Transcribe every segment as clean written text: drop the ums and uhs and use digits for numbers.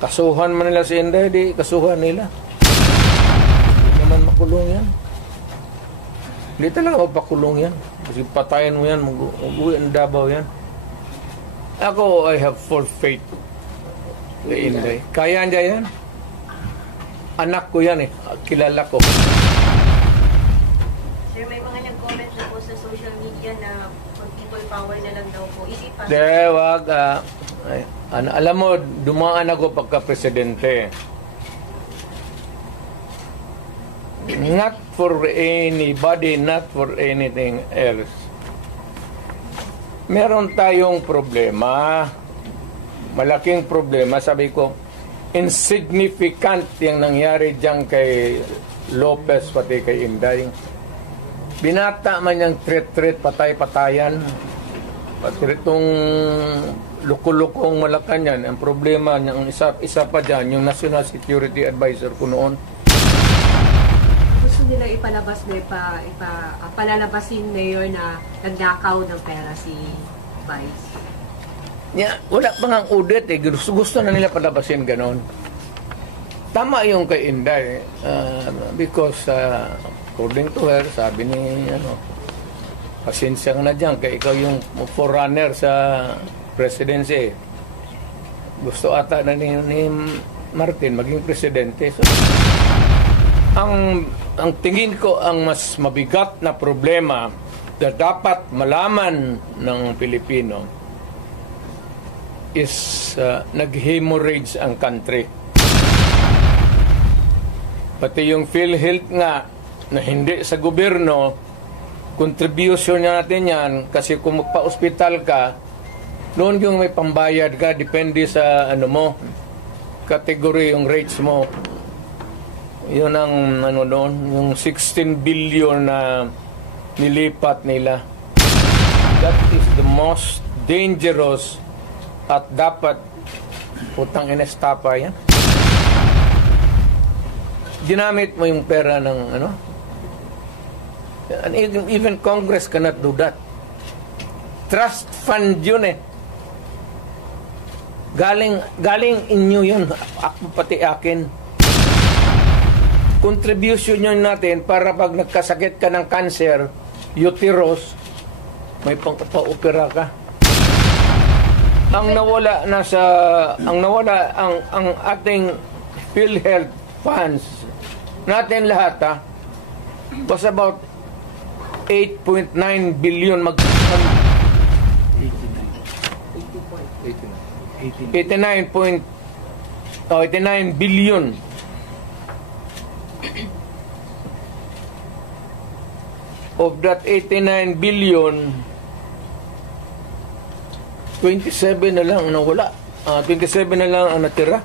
Kasuhan man nila si Inday, di kasuhan nila. Hindi naman makulong yan. Hindi talaga mapakulong yan. Kasi patayin mo yan, mag-uwi ang Davao yan. Ako, I have full faith kay Inday. Kaya niya yan. Anak ko yan eh. Kilala ko. Sir, may mga nag-comment na po sa social media na people power na lang daw po. Is it possible? De, wag. Alam mo, dumaan ako pagka-presidente. Not for anybody, not for anything else. Meron tayong problema. Malaking problema. Sabi ko, insignificant yung nangyari dyan kay Lopez pati kay Inday. Binata man yung threat, patay-patayan. Pati itong luko-lukong Malacanang, ang problema ng isa pa dyan, yung National Security Advisor ko noon. Gusto nila ipalabas na palalabasin mayor na nagnakaw ng pera si Vice. Yeah, wala pa nga audit eh. Gusto na nila palabasin ganon. Tama yung kay Inday because according to her, sabi ni pasensya ka na dyan kaya ikaw yung forerunner sa presidency. Gusto ata na ni Martin maging presidente. So, ang tingin ko ang mas mabigat na problema na dapat malaman ng Pilipino is nag-hemorrhage ang country. Pati yung PhilHealth nga na hindi sa gobyerno, contribution natin yan kasi kung magpa-hospital ka, noon yung may pambayad ka, depende sa category yung rates mo. Yun ang noon, yung 16 billion na nilipat nila. That is the most dangerous at dapat putang inestapa yan. Ginamit mo yung pera ng and even Congress cannot do that. Trust fund yun eh. Galing inyo yun, ako pati akin. Contribution yun natin para pag nagkasakit ka ng cancer, uterus, may pang-opera ka. Ang ating PhilHealth funds natin lahat was about 8.9 billion 89 billion. Of that 89 billion, 27 na lang ang nawala. 27 na lang ang natira.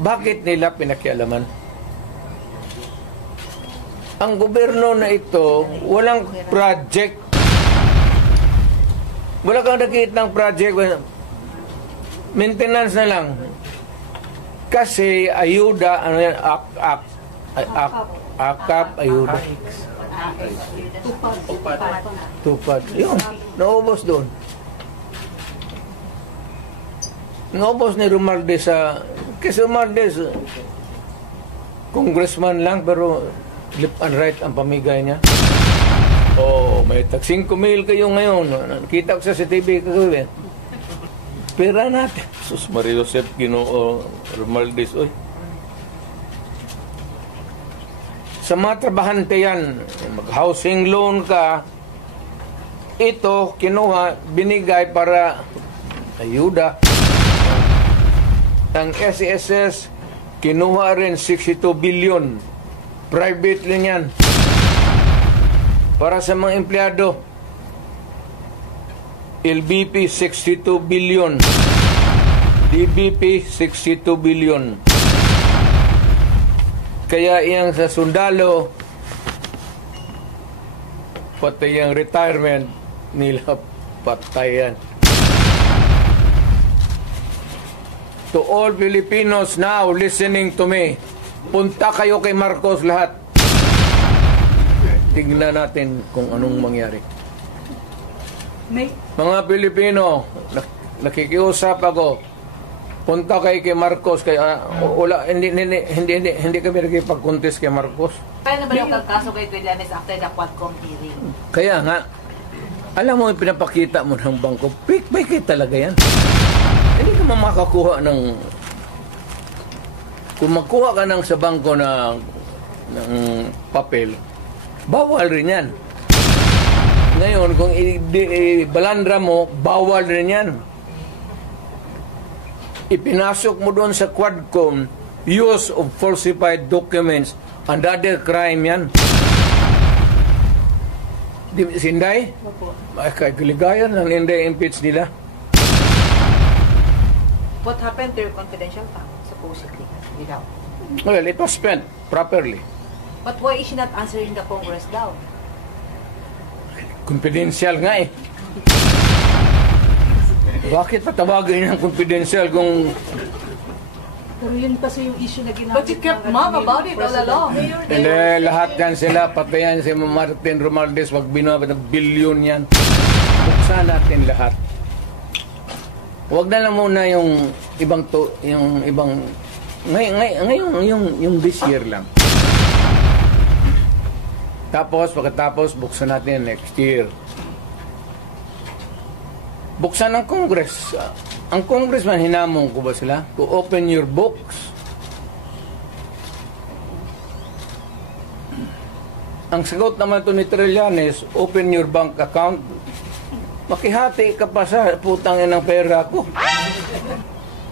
Bakit nila pinakialaman? Ang gobyerno na ito, walang project. Wala kang nakita ng project. Maintenance na lang. Kasi ayuda, akap, ayuda. Tupad. Yun, naubos doon. Naubos ni Romualdez kasi Romualdez, congressman lang, pero left and right ang pamigay niya. May tag 5,000 kayo ngayon. Nakita ko sa CTV kagabi. Pera natin. Sus Maria Joseph Ginoo Romualdez, oy. Sa mga trabahante yan, mag-housing loan ka, ito, kinuha, binigay para ayuda. Ang SSS, kinuha rin 62 billion. Private rin yan. Para sa mga empleyado, LBP 62 billion. DBP 62 billion. Kaya iyang sa sundalo, pati yung retirement nila patayan. To all Filipinos now listening to me, punta kayo kay Marcos lahat. Tignan natin kung anong mangyari. Mga Pilipino, nakikiusap ako. Punta kay Marcos kay wala hindi kami nakipag-contest kay Marcos. Kaya na ba yung kaso kay Trillanes after the Quadcom hearing? Kaya nga, alam mo, pinapakita mo ng bangko, fake talaga yan. Hindi ka makakuha ng... Kung magkuha ka ng sa bangko ng papel, bawal rin yan. Ngayon, kung balandra mo, bawal rin yan. Ipinasok mo doon sa Quadcom, use of falsified documents, another crime yan. Sinday? Ay, kaligayan lang hindi impeach nila. What happened to your confidential fund, supposedly, without? Well, it was spent properly. But why is she not answering the Congress daw? Confidential nga eh. Bakit patawagin ng confidential kung... Pero yun kasi yung issue na ginamit. But you kept mum about it all along. Hindi, lahat yan sila, pati yan si Martin Romualdez, wag binabot ng bilyon yan. Buksan natin lahat. Wag na lang muna yung ibang ngayon yung this year lang. Tapos pagkatapos buksan natin next year. Buksan ng Congress. Ang congressman, hinamong ko ba sila? To open your books. Ang sagot naman ito ni Trillanes, open your bank account. Makihati ka pa sa putang ng pera ko.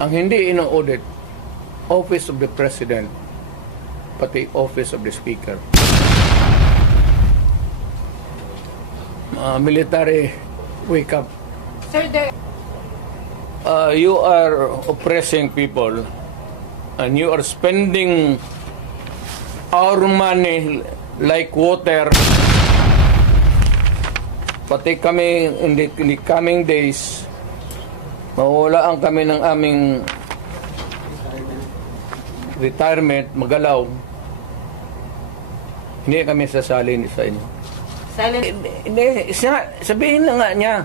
Ang hindi ino-audit, Office of the President, pati Office of the Speaker. Military, wake up. Sir, there... You are oppressing people and you are spending our money like water. Pati kami in the coming days, mawawalaan kami ng aming retirement, magalaw. Hindi kami sasali sa inyo. Silent. Hindi, sabihin na nga niya,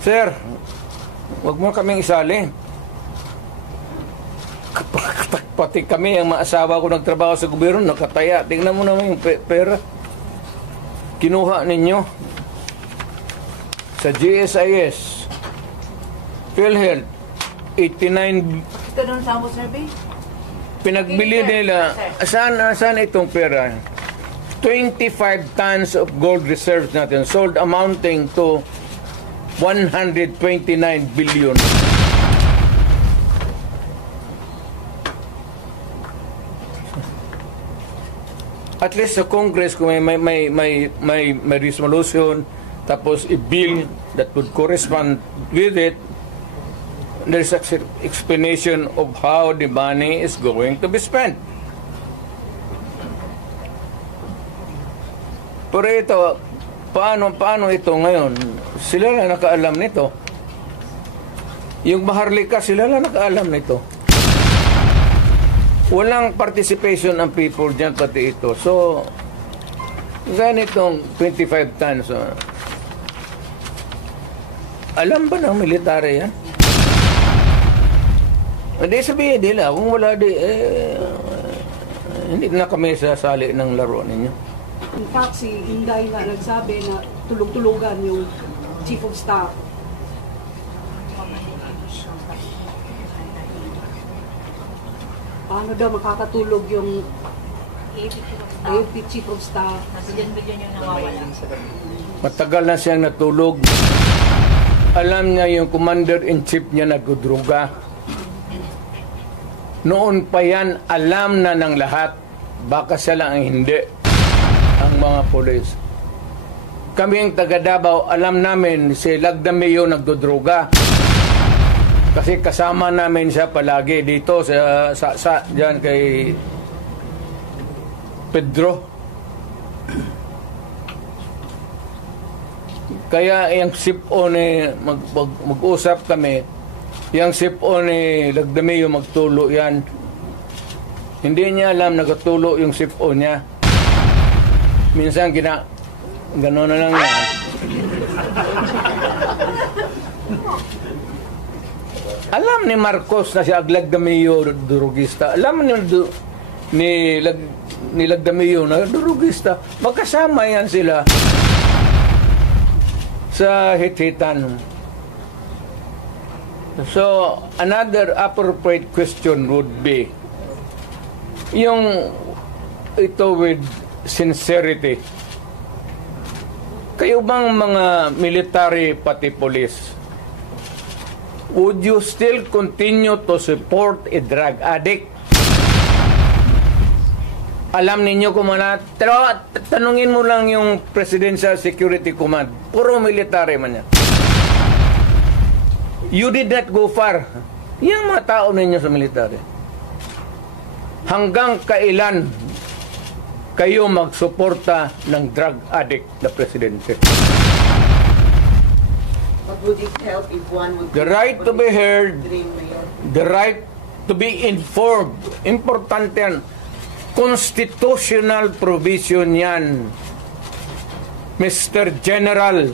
Sir, wag mo kaming isali. Pati kami, ang mga asawa ko nagtrabaho sa gobyerno, nakataya. Tingnan mo naman yung pera. Kinuha ninyo sa GSIS, PhilHealth, 89. Ito doon sa survey? Pinagbili nila. Saan itong pera? 25 tons of gold reserves natin sold amounting to 129 billion. At least sa Congress, kung may resolution, tapos i-bill that would correspond with it, there's an explanation of how the money is going to be spent. Pero ito, paano ito ngayon? Sila lang nakaalam nito. Yung Maharlika, sila lang nakaalam nito. Walang participation ng people dyan, pati ito. So, ganitong 25 tons. Alam ba ng military yan? Hindi sabihin nila, kung wala hindi na kami sasali ng laro ninyo. In fact, si Inday nga nagsabi na tulog-tulugan yung Chief of Staff. Paano daw makakatulog yung AFP Chief of Staff? Bilyon yung nawawala. Matagal na siyang natulog. Alam niya yung commander-in-chief niya nagdudruga. Noon pa yan, alam na ng lahat. Baka siya lang ang hindi. Ang mga polis. Kaming taga Davao, alam namin si Lagdameo nagdudruga. Kasi kasama namin siya palagi dito sa diyan kay Pedro. Kaya yung sip-on mag-usap kami. Yung sip-on Lagdameo magtulo yan. Hindi niya alam nagtulo yung sip-on niya. Minsan gano'n na lang yan. Alam ni Marcos na siya Lagdamio durugista. Alam ni Lagdamio na durugista. Magkasama yan sila sa hit-hitan. So, another appropriate question would be, yung ito with sincerity. Kayo bang mga military pati police, would you still continue to support a drug addict? Alam ninyo kung pero tanungin mo lang yung Presidential Security Command. Puro military man yan. You did not go far. Yung mga tao ninyo sa military. Hanggang kailan kayo magsuporta ng drug addict na presidente? But would it help if one would... The right to be heard, the right to be informed. Importante yan. Constitutional provision yan, Mr. General,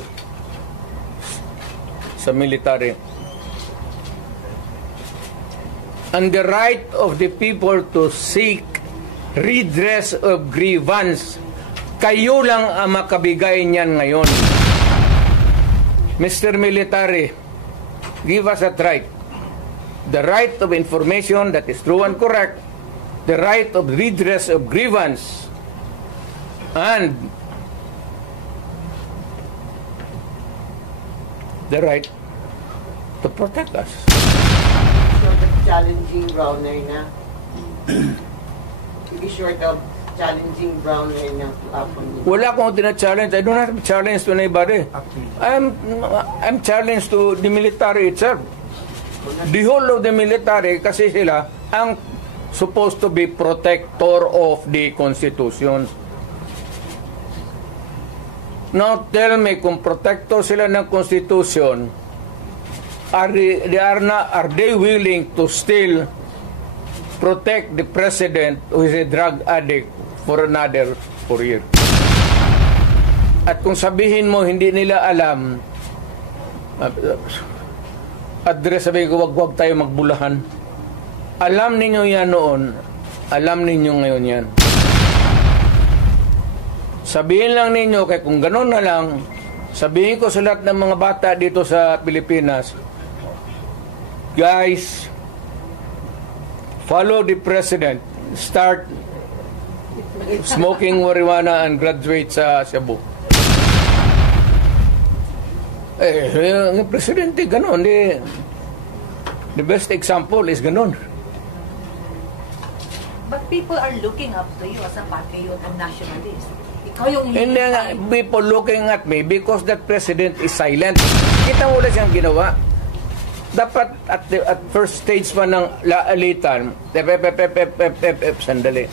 sa military. And the right of the people to seek redress of grievance. Kayo lang ang makabigay niyan ngayon. Mr. Military, give us that right. The right of information that is true and correct. The right of redress of grievance. And the right to protect us. Challenging Browner na. Be short of challenging Browner na to happen. Wala akong tina-challenge. I don't have to challenge to anybody. I'm challenged to the military itself. The whole of the military, kasi sila ang supposed to be protector of the Constitution. Now tell me, kung protector sila ng Constitution, are they willing to still protect the president who is a drug addict for another 4 years? At kung sabihin mo hindi nila alam, address, sabi ko, wag tayo magbulahan. Alam ninyo yan noon, alam ninyo ngayon yan. Sabihin lang ninyo, kaya kung gano'n na lang, sabihin ko sa lahat ng mga bata dito sa Pilipinas, guys, follow the president. Start smoking marijuana and graduate sa Cebu. Yung presidente, gano'n. The best example is gano'n. But people are looking up to you as a patriot and nationalist. Ikaw yung Hindi nga, people looking at me because that president is silent. Kita mo na siyang ginawa. Dapat at first stage pa ng laalitan, sandali.